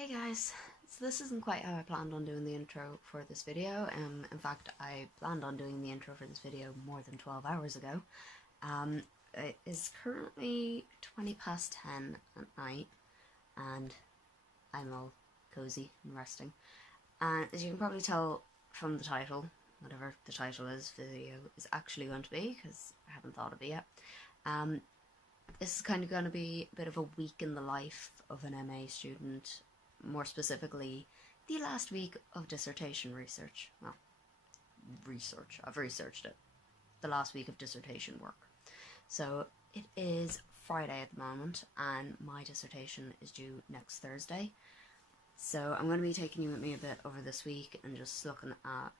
Hey guys, so this isn't quite how I planned on doing the intro for this video. In fact, I planned on doing the intro for this video more than 12 hours ago. It is currently 20 past 10 at night, and I'm all cozy and resting. And as you can probably tell from the title, whatever the title is, the video is actually going to be, because I haven't thought of it yet. This is kind of going to be a bit of a week in the life of an MA student, more specifically, the last week of dissertation research. Well, I've researched it. The last week of dissertation work. So it is Friday at the moment, and my dissertation is due next Thursday. So I'm going to be taking you with me a bit over this week and just looking at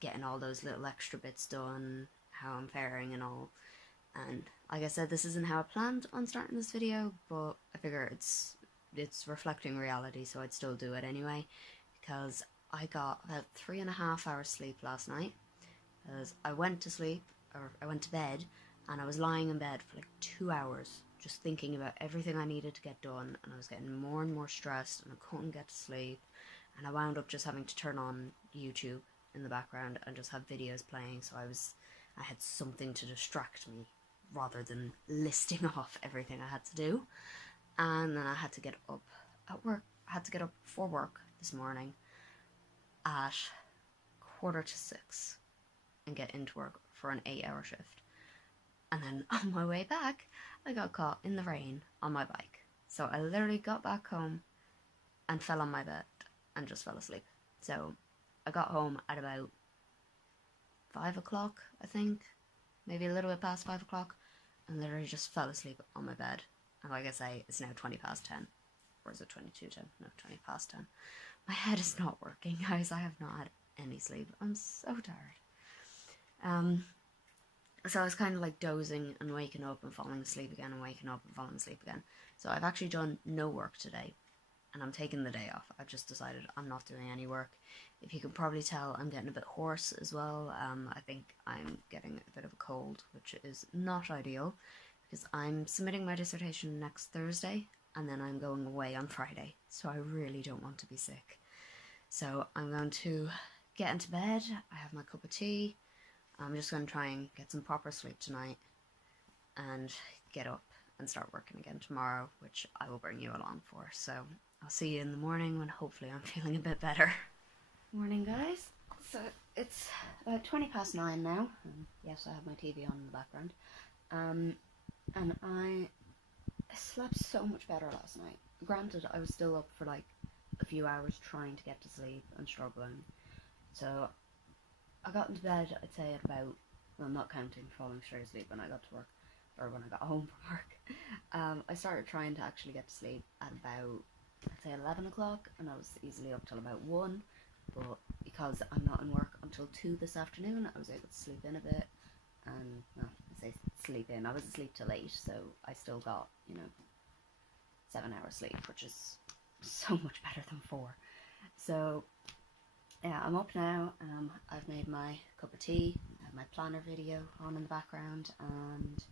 getting all those little extra bits done, how I'm faring and all. And like I said, this isn't how I planned on starting this video, but I figure it's reflecting reality, so I'd still do it anyway, because I got about 3.5 hours sleep last night, because I went to bed, and I was lying in bed for like 2 hours, just thinking about everything I needed to get done, and I was getting more and more stressed, and I couldn't get to sleep, and I wound up just having to turn on YouTube in the background and just have videos playing, so I had something to distract me, rather than listing off everything I had to do. And then I had to get up at work. I had to get up for work this morning at 5:45 and get into work for an 8-hour shift. And then on my way back, I got caught in the rain on my bike. So I literally got back home and fell on my bed and just fell asleep. So I got home at about 5 o'clock, I think, maybe a little bit past 5 o'clock, and literally just fell asleep on my bed. And like I say, it's now 20 past 10. Or is it 22:10? No, 20 past 10. My head is not working, guys. I have not had any sleep. I'm so tired. So I was kind of like dozing and waking up and falling asleep again and waking up and falling asleep again. So I've actually done no work today, and I'm taking the day off. I've just decided I'm not doing any work. If you can probably tell, I'm getting a bit hoarse as well. I think I'm getting a bit of a cold, which is not ideal, because I'm submitting my dissertation next Thursday, and then I'm going away on Friday, so I really don't want to be sick. So I'm going to get into bed, I have my cup of tea, I'm just going to try and get some proper sleep tonight, and get up and start working again tomorrow, which I will bring you along for. So I'll see you in the morning when hopefully I'm feeling a bit better. Morning, guys. So it's 20 past 9 now. Yes, I have my TV on in the background. And I slept so much better last night. Granted, I was still up for like a few hours trying to get to sleep and struggling. So I got into bed, I'd say at about, well, I'm not counting falling straight asleep when I got to work, or when I got home from work. I started trying to actually get to sleep at about, I'd say 11 o'clock, and I was easily up till about 1. But because I'm not in work until 2 this afternoon, I was able to sleep in a bit. And, well, I say sleep in, I was asleep till 8, so I still got, 7 hours sleep, which is so much better than 4. So, yeah, I'm up now. I've made my cup of tea, I have my planner video on in the background, and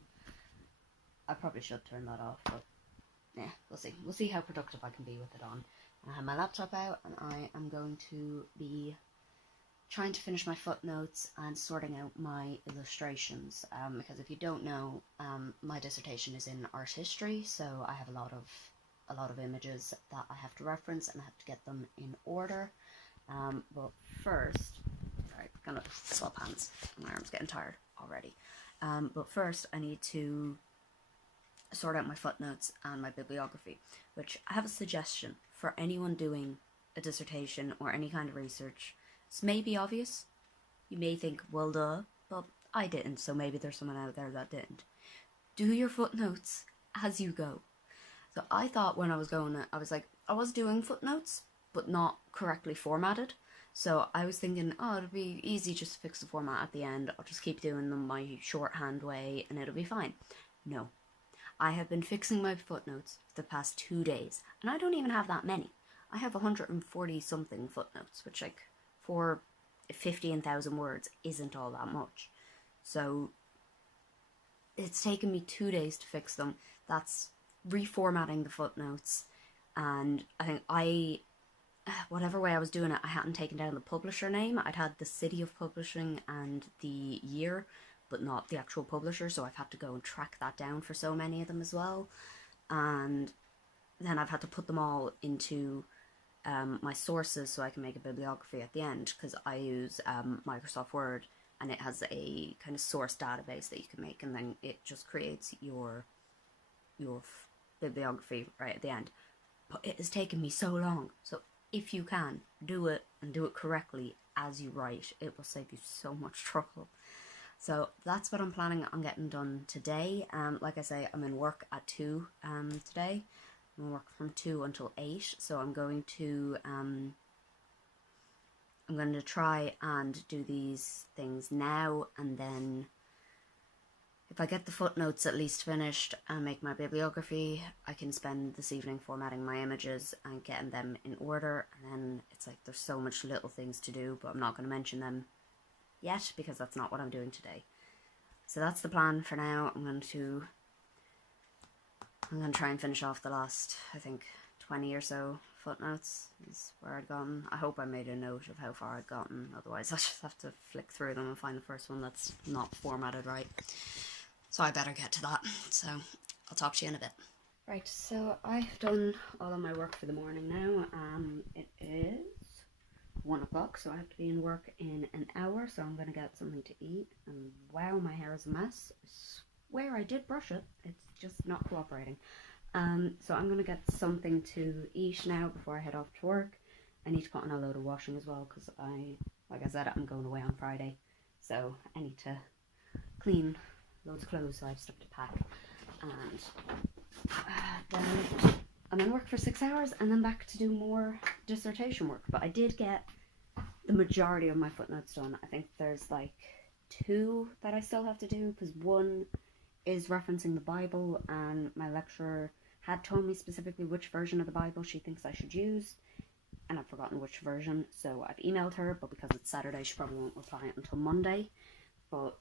I probably should turn that off, but yeah, we'll see. We'll see how productive I can be with it on. I have my laptop out, and I am going to be trying to finish my footnotes and sorting out my illustrations, because if you don't know, my dissertation is in art history, so I have a lot of images that I have to reference, and I have to get them in order. But first, sorry, I'm gonna swap hands. My arm's getting tired already. But first, I need to sort out my footnotes and my bibliography, which I have a suggestion for anyone doing a dissertation or any kind of research. This may be obvious. You may think, well, duh, but I didn't, so maybe there's someone out there that didn't. Do your footnotes as you go. So I thought when I was going, I was doing footnotes, but not correctly formatted. So I was thinking, oh, it'll be easy just to fix the format at the end. I'll just keep doing them my shorthand way and it'll be fine. No. I have been fixing my footnotes for the past 2 days, and I don't even have that many. I have 140 something footnotes, which, like, for 15,000 words isn't all that much. So it's taken me 2 days to fix them. That's reformatting the footnotes, And I think whatever way I was doing it, I hadn't taken down the publisher name. I'd had the city of publishing and the year, but not the actual publisher, so I've had to go and track that down for so many of them as well. And then I've had to put them all into my sources so I can make a bibliography at the end, because I use Microsoft Word, and it has a kind of source database that you can make, and then it just creates your bibliography right at the end. But it has taken me so long, so if you can, do it, and do it correctly as you write. It will save you so much trouble. So that's what I'm planning on getting done today. Like I say, I'm in work at 2 today. I'm going to work from 2 until 8, so I'm going to try and do these things now, and then if I get the footnotes at least finished and make my bibliography, I can spend this evening formatting my images and getting them in order. And then it's like there's so much little things to do, but I'm not going to mention them yet because that's not what I'm doing today. So that's the plan for now. I'm going to try and finish off the last, I think, 20 or so footnotes is where I'd gotten. I hope I made a note of how far I'd gotten, otherwise I'll just have to flick through them and find the first one that's not formatted right. So I better get to that, so I'll talk to you in a bit. Right, so I've done all of my work for the morning now. It is 1 o'clock, so I have to be in work in an hour, so I'm going to get something to eat. And wow, my hair is a mess. I swear I did brush it, it's just not cooperating. So I'm going to get something to eat now before I head off to work. I need to put on a load of washing as well, because like I said, I'm going away on Friday, so I need to clean loads of clothes, so I have stuff to pack. And then I'm in work for 6 hours and then back to do more dissertation work. But I did get the majority of my footnotes done. I think there's like 2 that I still have to do, because 1 is referencing the Bible, and my lecturer had told me specifically which version of the Bible she thinks I should use, and I've forgotten which version, so I've emailed her, but because it's Saturday she probably won't reply until Monday. But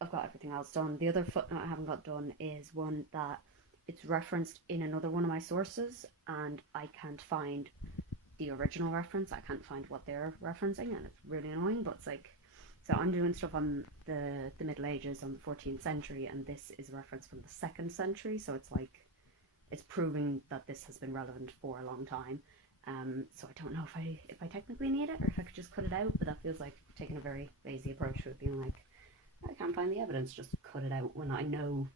I've got everything else done. The other footnote I haven't got done is one that it's referenced in another one of my sources, and I can't find the original reference. I can't find what they're referencing, and it's really annoying, but it's like, so I'm doing stuff on the Middle Ages, on the 14th century, and this is a reference from the 2nd century, so it's like, it's proving that this has been relevant for a long time. So I don't know if I technically need it, or if I could just cut it out, but that feels like taking a very lazy approach to it, being like, I can't find the evidence, just cut it out, when I know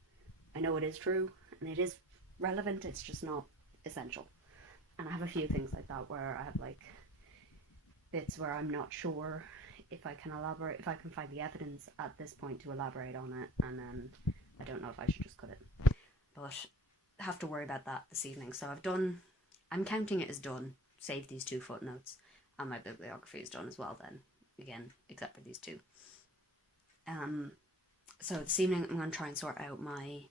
it is true, and it is relevant, it's just not essential. And I have a few things like that, where I have like bits where I'm not sure if I can elaborate, if I can find the evidence at this point to elaborate on it, and then I don't know if I should just cut it. But I have to worry about that this evening. So I'm counting it as done, save these 2 footnotes, and my bibliography is done as well then, again, except for these 2. So this evening I'm going to try and sort out my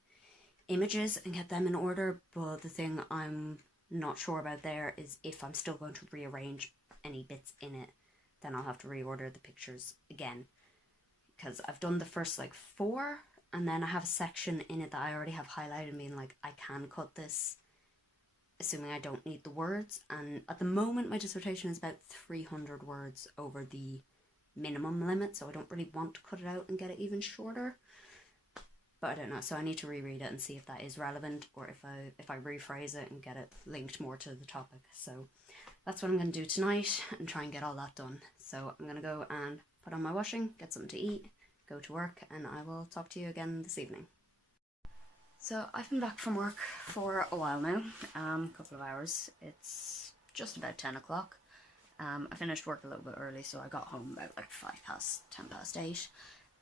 images and get them in order, but the thing I'm not sure about there is if I'm still going to rearrange any bits in it, then I'll have to reorder the pictures again, because I've done the first like 4, and then I have a section in it that I already have highlighted, being like, I can cut this, assuming I don't need the words. And at the moment my dissertation is about 300 words over the minimum limit, so I don't really want to cut it out and get it even shorter, but I don't know, so I need to reread it and see if that is relevant, or if I rephrase it and get it linked more to the topic. So that's what I'm going to do tonight, and try and get all that done. So I'm going to go and put on my washing, get something to eat, go to work, and I will talk to you again this evening. So I've been back from work for a while now, a couple of hours. It's just about 10 o'clock. I finished work a little bit early, so I got home about like 10 past 8,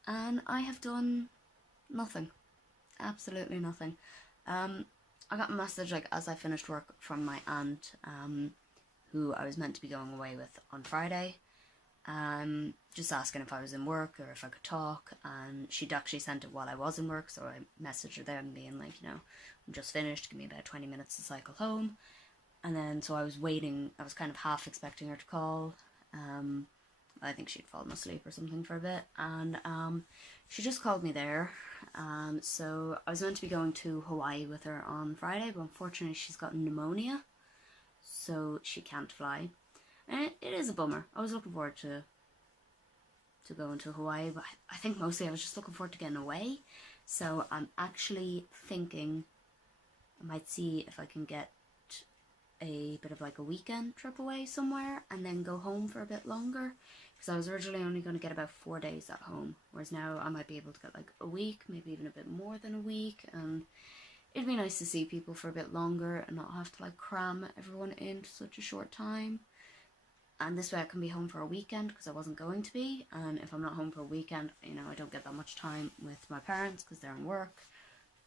and I have done nothing, absolutely nothing. I got a message like as I finished work from my aunt, who I was meant to be going away with on Friday, just asking if I was in work or if I could talk, and she'd actually sent it while I was in work, so I messaged her then being like, I'm just finished, give me about 20 minutes to cycle home. And then, so I was waiting, I was kind of half expecting her to call. I think she'd fallen asleep or something for a bit, and she just called me there. So I was meant to be going to Hawaii with her on Friday, but unfortunately she's got pneumonia, so she can't fly. And it is a bummer. I was looking forward to going to Hawaii, but I think mostly I was just looking forward to getting away. So I'm actually thinking I might see if I can get a bit of like a weekend trip away somewhere and then go home for a bit longer, because I was originally only going to get about 4 days at home, whereas now I might be able to get like a week, maybe even a bit more than a week, and it'd be nice to see people for a bit longer and not have to like cram everyone into such a short time. And this way I can be home for a weekend, because I wasn't going to be, and if I'm not home for a weekend, you know, I don't get that much time with my parents because they're in work.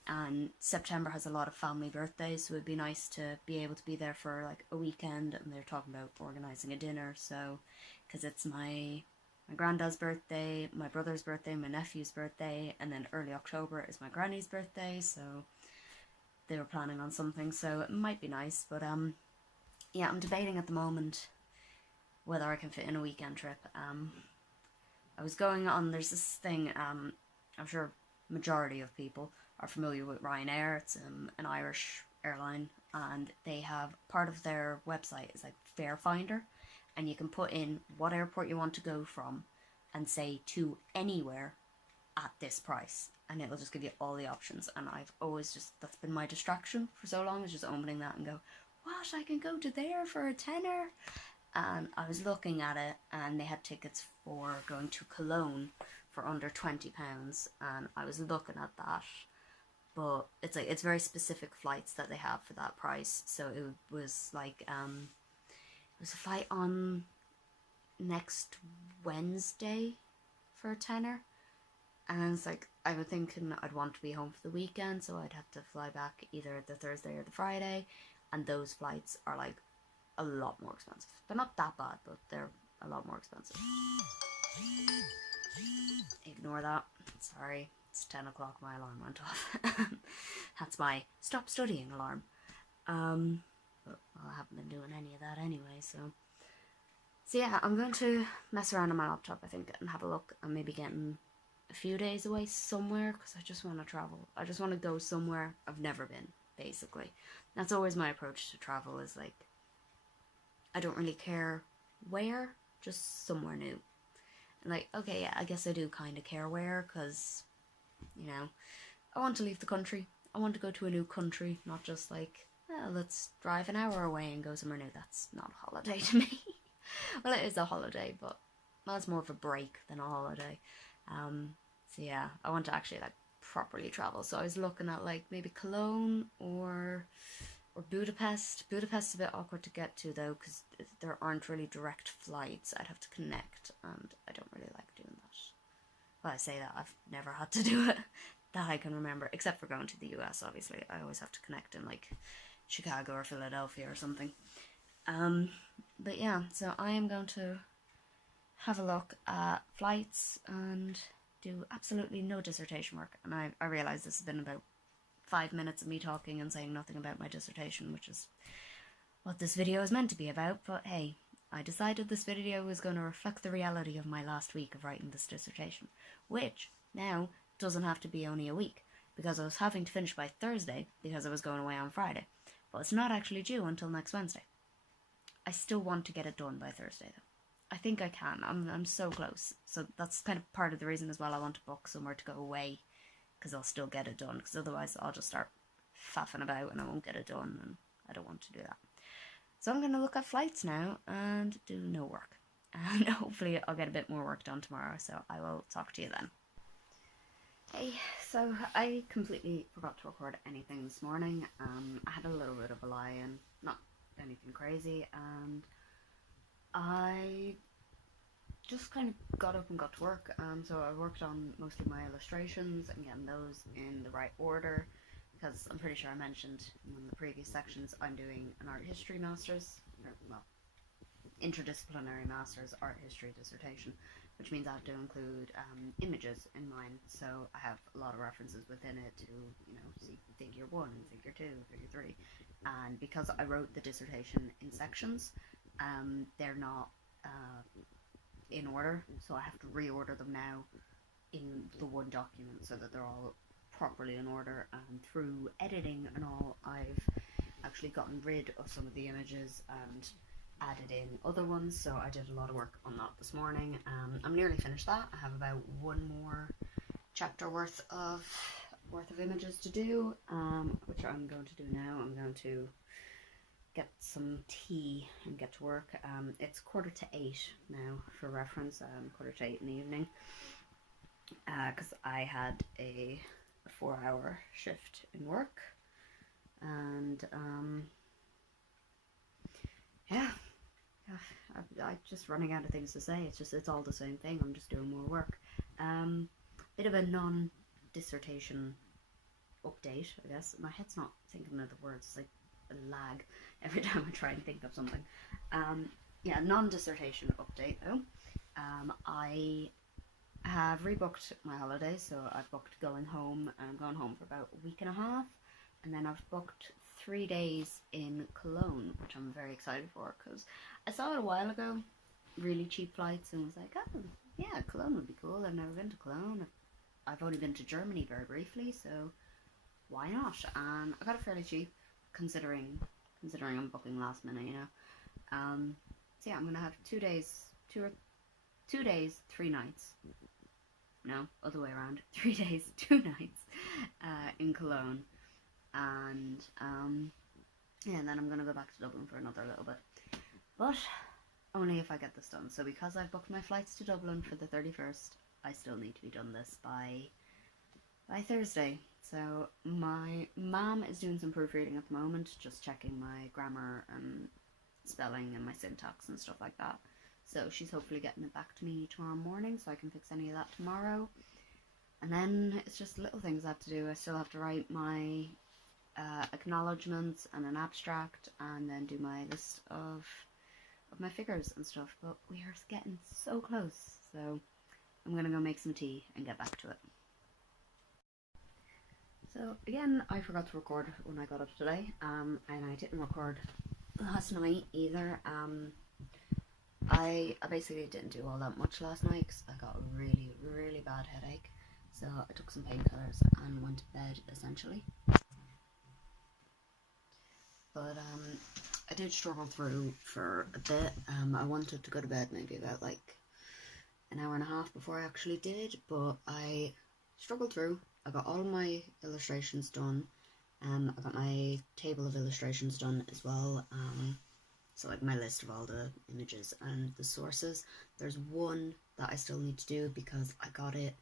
And September has a lot of family birthdays, so it'd be nice to be able to be there for like a weekend. And they're talking about organising a dinner, so because it's my granddad's birthday, my brother's birthday, my nephew's birthday, and then early October is my granny's birthday, so they were planning on something, so it might be nice. But yeah, I'm debating at the moment whether I can fit in a weekend trip. I was going on, there's this thing, I'm sure majority of people are familiar with Ryanair. It's an Irish airline, and they have part of their website is like Fare Finder, and you can put in what airport you want to go from and say to anywhere at this price, and it'll just give you all the options. And I've always just, that's been my distraction for so long, is just opening that and go, what, I can go to there for a tenner? And I was looking at it, and they had tickets for going to Cologne for under £20, and I was looking at that, but it's like, it's very specific flights that they have for that price. So it was like it was a flight on next Wednesday for a tenner, and it's like, I was thinking I'd want to be home for the weekend, so I'd have to fly back either the Thursday or the Friday, and those flights are like a lot more expensive. They're not that bad, but they're a lot more expensive. Ignore that. Sorry, it's 10 o'clock, my alarm went off. That's my stop studying alarm. But well, I haven't been doing any of that anyway, so yeah, I'm going to mess around on my laptop, I think, and have a look, and maybe getting a few days away somewhere, because I just want to travel. I just want to go somewhere I've never been, basically. That's always my approach to travel, is like, I don't really care where, just somewhere new. And like, okay, yeah, I guess I do kind of care where, because, you know, I want to leave the country. I want to go to a new country, not just like, well, let's drive an hour away and go somewhere new. That's not a holiday to me. Well, it is a holiday, but that's more of a break than a holiday. So yeah, I want to actually like properly travel. So I was looking at like maybe Cologne or Budapest. Budapest is a bit awkward to get to though, because there aren't really direct flights. I'd have to connect, and I don't really like doing that. Well, I say that, I've never had to do it that I can remember, except for going to the US, obviously. I always have to connect in like Chicago or Philadelphia or something. But yeah, so I am going to have a look at flights and do absolutely no dissertation work. And I realise this has been about 5 minutes of me talking and saying nothing about my dissertation, which is what this video is meant to be about, but hey, I decided this video was going to reflect the reality of my last week of writing this dissertation, which now doesn't have to be only a week, because I was having to finish by Thursday because I was going away on Friday, but it's not actually due until next Wednesday. I still want to get it done by Thursday though. I think I can. I'm so close. So that's kind of part of the reason as well I want to book somewhere to go away, because I'll still get it done, because otherwise I'll just start faffing about and I won't get it done, and I don't want to do that. So I'm going to look at flights now and do no work, and hopefully I'll get a bit more work done tomorrow, so I will talk to you then. Hey, so I completely forgot to record anything this morning. I had a little bit of a lie-in, not anything crazy, and I just kind of got up and got to work. So I worked on mostly my illustrations and getting those in the right order, because I'm pretty sure I mentioned in one of the previous sections I'm doing an art history master's, well, interdisciplinary master's art history dissertation, which means I have to include images in mine. So I have a lot of references within it to, you know, see figure 1, figure 2, figure 3, and because I wrote the dissertation in sections, they're not in order, so I have to reorder them now in the one document so that they're all properly in order, and through editing and all, I've actually gotten rid of some of the images and added in other ones, so I did a lot of work on that this morning. I'm nearly finished that. I have about one more chapter worth of images to do, which I'm going to do now. I'm going to get some tea and get to work. It's 7:45 now, for reference. 7:45 in the evening, because I had a 4-hour shift in work, and yeah, I'm just running out of things to say. It's all the same thing. I'm just doing more work. Bit of a non-dissertation update, I guess. My head's not thinking of the words. It's like a lag every time I try and think of something. Yeah, non-dissertation update though. I have rebooked my holidays, so I've booked going home, and I'm going home for about a week and a half, and then I've booked 3 days in Cologne, which I'm very excited for, because I saw it a while ago, really cheap flights, and was like, oh yeah, Cologne would be cool. I've never been to Cologne. I've only been to Germany very briefly, so why not? And I got it fairly cheap, considering I'm booking last minute, you know. So yeah, I'm gonna have 2 days, 2 days, 3 nights. No, other way around. 3 days, 2 nights in Cologne, and yeah, and then I'm gonna go back to Dublin for another little bit, but only if I get this done. So because I've booked my flights to Dublin for the 31st, I still need to be done this by Thursday. So my mom is doing some proofreading at the moment, just checking my grammar and spelling and my syntax and stuff like that. So she's hopefully getting it back to me tomorrow morning, so I can fix any of that tomorrow. And then it's just little things I have to do. I still have to write my acknowledgements and an abstract, and then do my list of my figures and stuff. But we are getting so close, so I'm gonna go make some tea and get back to it. So again, I forgot to record when I got up today, and I didn't record last night either. I basically didn't do all that much last night because I got a really, really bad headache. So I took some painkillers and went to bed, essentially. But I did struggle through for a bit. I wanted to go to bed maybe about like an hour and a half before I actually did, but I struggled through. I got all my illustrations done. I got my table of illustrations done as well. So like my list of all the images and the sources. There's one that I still need to do because I got it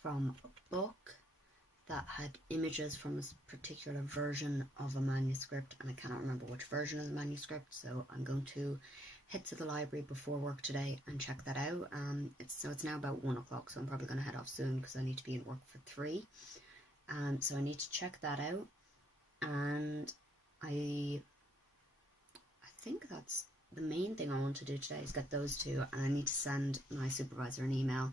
from a book that had images from a particular version of a manuscript, and I cannot remember which version of the manuscript, so I'm going to head to the library before work today and check that out. It's now about 1 o'clock, so I'm probably going to head off soon because I need to be in work for 3. So I need to check that out, and I think that's the main thing I want to do today, is get those two, and I need to send my supervisor an email,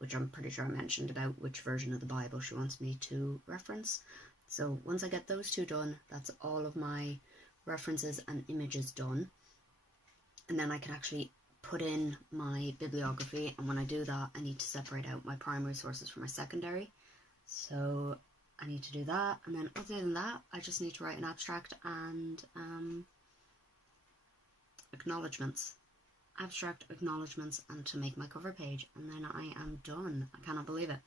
which I'm pretty sure I mentioned, about which version of the Bible she wants me to reference. So once I get those two done, that's all of my references and images done, and then I can actually put in my bibliography, and when I do that, I need to separate out my primary sources from my secondary. So I need to do that, and then other than that, I just need to write an abstract and acknowledgements, and to make my cover page, and then I am done. I cannot believe it.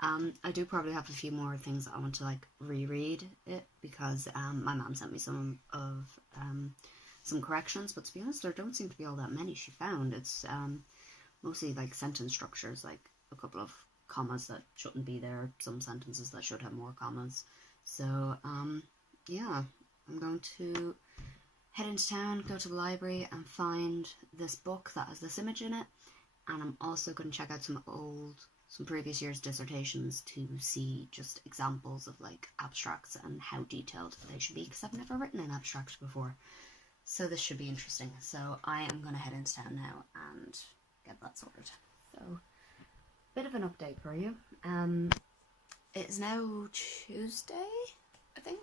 I do probably have a few more things that I want to like reread it, because my mom sent me some corrections, but to be honest, there don't seem to be all that many she found. It's mostly like sentence structures, like a couple of commas that shouldn't be there, some sentences that should have more commas. So yeah, I'm going to head into town, go to the library and find this book that has this image in it, and I'm also going to check out some previous year's dissertations to see just examples of like abstracts and how detailed they should be, because I've never written an abstract before, so this should be interesting. So I am going to head into town now and get that sorted. So bit of an update for you. It's now Tuesday, I think.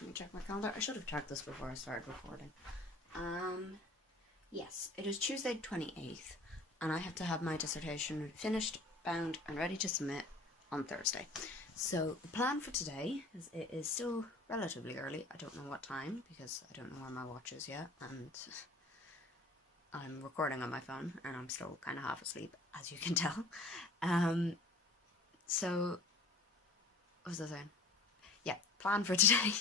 Let me check my calendar. I should have checked this before I started recording. Yes, it is Tuesday 28th, and I have to have my dissertation finished, bound, and ready to submit on Thursday. So the plan for today is it is still relatively early. I don't know what time because I don't know where my watch is yet, and I'm recording on my phone and I'm still kind of half asleep, as you can tell. So what was I saying? Yeah, plan for today.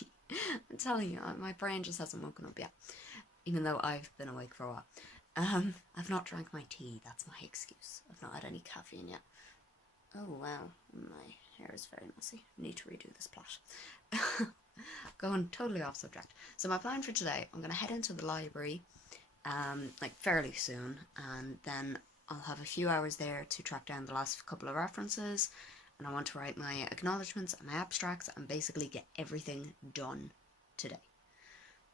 I'm telling you, my brain just hasn't woken up yet, even though I've been awake for a while. I've not drank my tea. That's my excuse. I've not had any caffeine yet. Oh wow, my hair is very messy. I need to redo this plait. Going totally off subject. So my plan for today, I'm going to head into the library like fairly soon, and then I'll have a few hours there to track down the last couple of references, and I want to write my acknowledgements and my abstracts and basically get everything done today.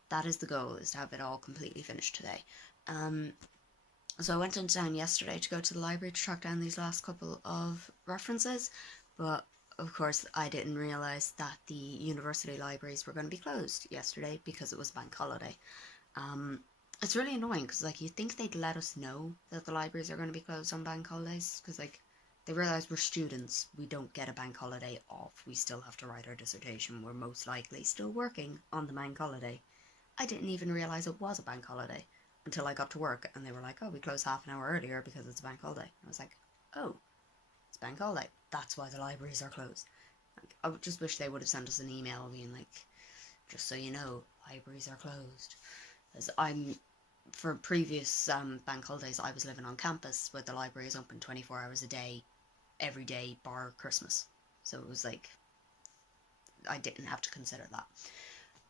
That is the goal, is to have it all completely finished today. So I went into town yesterday to go to the library to track down these last couple of references, but of course I didn't realise that the university libraries were going to be closed yesterday because it was bank holiday. It's really annoying because like you think they'd let us know that the libraries are going to be closed on bank holidays, because like they realise we're students, we don't get a bank holiday off, we still have to write our dissertation, we're most likely still working on the bank holiday. I didn't even realise it was a bank holiday until I got to work and they were like, oh, we close half an hour earlier because it's a bank holiday. I was like, oh, it's bank holiday, that's why the libraries are closed. Like, I just wish they would have sent us an email being like, just so you know, libraries are closed. As for previous bank holidays, I was living on campus where the library is open 24 hours a day, every day bar Christmas. So it was like, I didn't have to consider that.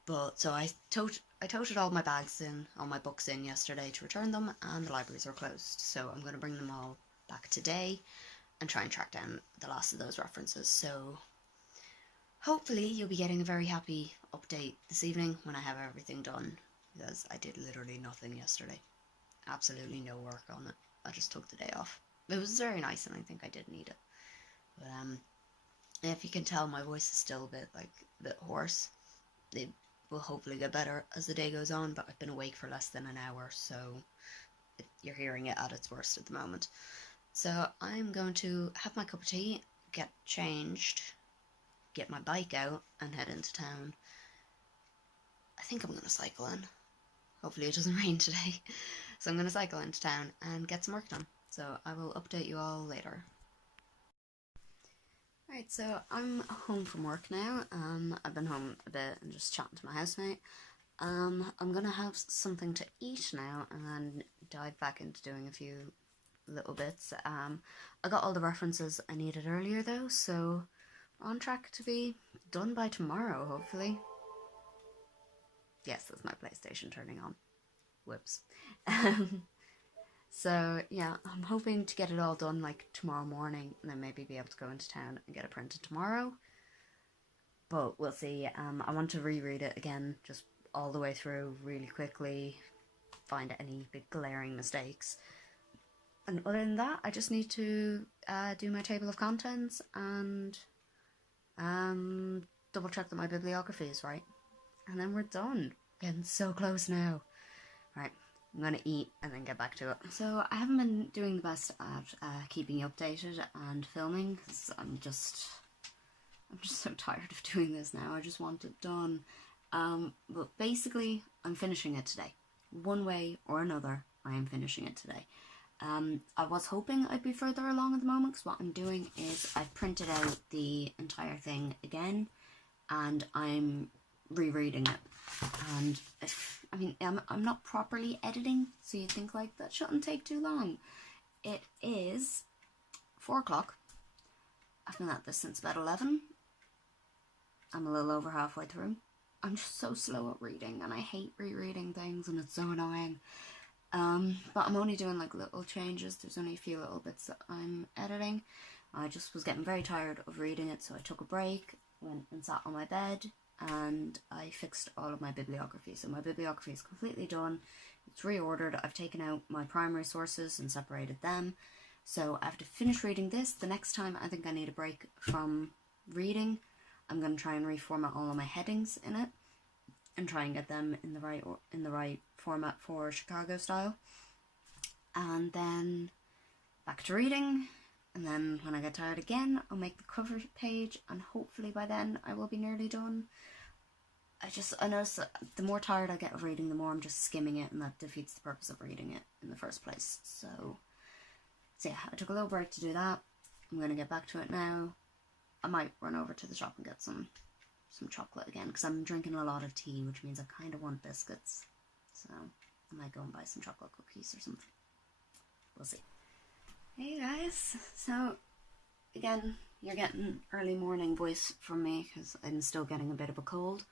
But so I toted all my bags in, all my books in yesterday to return them, and the libraries are closed. So I'm going to bring them all back today and try and track down the last of those references. So hopefully you'll be getting a very happy update this evening when I have everything done, because I did literally nothing yesterday. Absolutely no work on it. I just took the day off. It was very nice and I think I did need it. But if you can tell, my voice is still a bit hoarse. It will hopefully get better as the day goes on, but I've been awake for less than an hour, so you're hearing it at its worst at the moment. So I'm going to have my cup of tea, get changed, get my bike out, and head into town. I think I'm going to cycle in. Hopefully it doesn't rain today. So I'm going to cycle into town and get some work done. So I will update you all later. Right, so I'm home from work now. I've been home a bit and just chatting to my housemate. I'm gonna have something to eat now and then dive back into doing a few little bits. I got all the references I needed earlier though, so we're on track to be done by tomorrow, hopefully. Yes, that's my PlayStation turning on. Whoops. So yeah, I'm hoping to get it all done like tomorrow morning and then maybe be able to go into town and get it printed tomorrow. But we'll see. I want to reread it again, just all the way through really quickly, find any big glaring mistakes. And other than that, I just need to do my table of contents and double check that my bibliography is right. And then we're done. Getting so close now. Right. I'm going to eat and then get back to it. So I haven't been doing the best at keeping you updated and filming because I'm just so tired of doing this now. I just want it done. But basically, I'm finishing it today. One way or another, I am finishing it today. I was hoping I'd be further along at the moment because what I'm doing is I've printed out the entire thing again and I'm rereading it. And I'm not properly editing, so you think like that shouldn't take too long. It is 4 o'clock. I've been at this since about 11. I'm a little over halfway through. I'm just so slow at reading and I hate rereading things and it's so annoying. But I'm only doing like little changes. There's only a few little bits that I'm editing. I just was getting very tired of reading it, so I took a break, went and sat on my bed, and I fixed all of my bibliography. So my bibliography is completely done. It's reordered. I've taken out my primary sources and separated them. So I have to finish reading this. The next time I think I need a break from reading, I'm going to try and reformat all of my headings in it and try and get them in the right format for Chicago style. And then back to reading, And then when I get tired again, I'll make the cover page, and hopefully by then I will be nearly done. I notice that the more tired I get of reading, the more I'm just skimming it, and that defeats the purpose of reading it in the first place. So yeah, I took a little break to do that. I'm going to get back to it now. I might run over to the shop and get some chocolate again, because I'm drinking a lot of tea, which means I kind of want biscuits. So I might go and buy some chocolate cookies or something. We'll see. Hey guys, so again, you're getting early morning voice from me because I'm still getting a bit of a cold,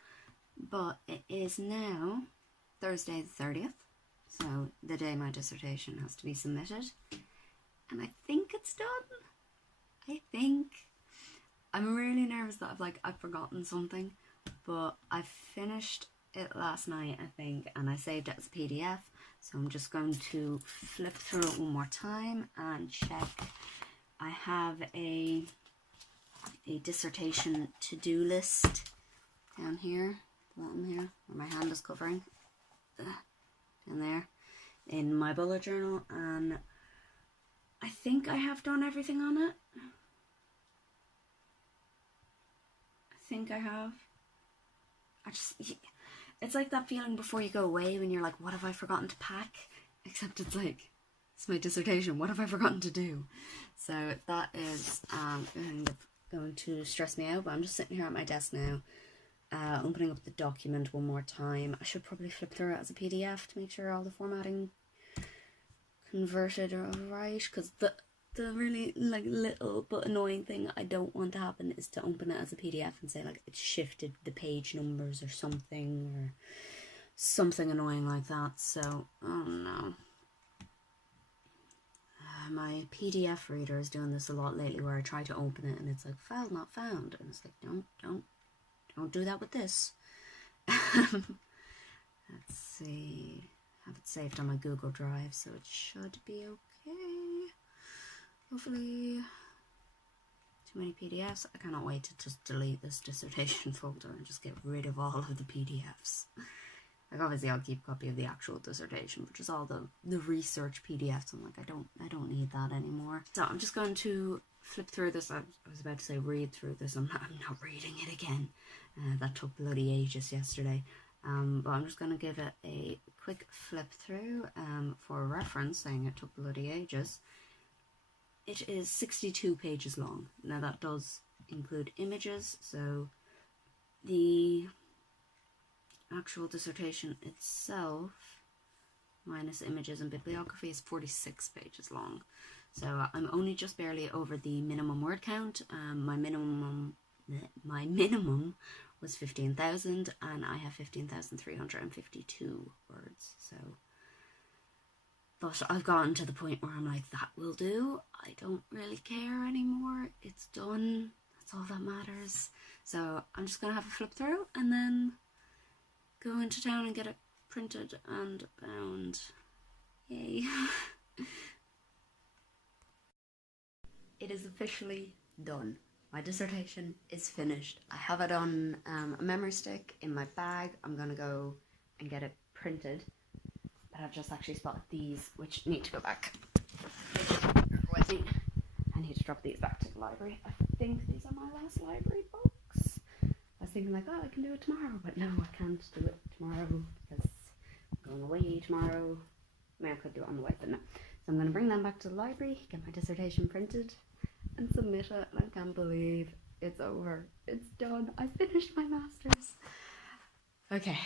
but it is now Thursday the 30th, so the day my dissertation has to be submitted, and I think it's done. I'm really nervous that I've forgotten something, but I finished it last night, I think, and I saved it as a PDF. So I'm just going to flip through it one more time and check. I have a dissertation to-do list down here, bottom here, where my hand is covering, down there, in my bullet journal, and I think I have done everything on it. I think I have. It's like that feeling before you go away when you're like, what have I forgotten to pack? Except it's like, it's my dissertation, what have I forgotten to do? So that is going to stress me out, but I'm just sitting here at my desk now, opening up the document one more time. I should probably flip through it as a PDF to make sure all the formatting converted are alright, because the really little but annoying thing I don't want to happen is to open it as a PDF and say it shifted the page numbers or something annoying like that. So oh no, my PDF reader is doing this a lot lately, where I try to open it and it's like file not found, and it's like don't do that with this. Let's see, I have it saved on my Google Drive, so it should be okay. Hopefully. Too many PDFs. I cannot wait to just delete this dissertation folder and just get rid of all of the PDFs. Obviously I'll keep a copy of the actual dissertation, but just all the research PDFs. I'm like, I don't need that anymore. So I'm just going to flip through this. I was about to say read through this. I'm not reading it again. That took bloody ages yesterday. But I'm just going to give it a quick flip through for reference, saying it took bloody ages. It is 62 pages long. Now that does include images, so the actual dissertation itself, minus images and bibliography, is 46 pages long. So I'm only just barely over the minimum word count. My minimum was 15,000, and I have 15,352 words. So, but I've gotten to the point where I'm like, that will do. I don't really care anymore. It's done. That's all that matters. So I'm just going to have a flip through and then go into town and get it printed and bound. Yay. It is officially done. My dissertation is finished. I have it on a memory stick in my bag. I'm going to go and get it printed. But I've just actually spotted these, which need to go back. With me. I need to drop these back to the library. I think these are my last library books. I was thinking like, oh, I can do it tomorrow, but no, I can't do it tomorrow because I'm going away tomorrow. I mean, I could do it on the way, but no. So I'm going to bring them back to the library, get my dissertation printed, and submit it. And I can't believe it's over. It's done. I finished my master's. Okay.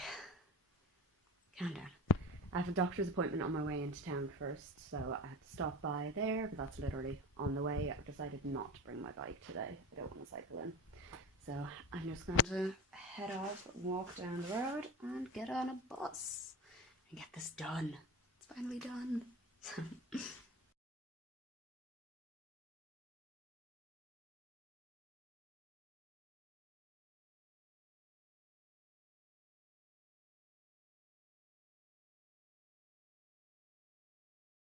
Calm down. I have a doctor's appointment on my way into town first, so I have to stop by there, but that's literally on the way. I've decided not to bring my bike today. I don't want to cycle in. So I'm just going to head off, walk down the road, and get on a bus and get this done. It's finally done.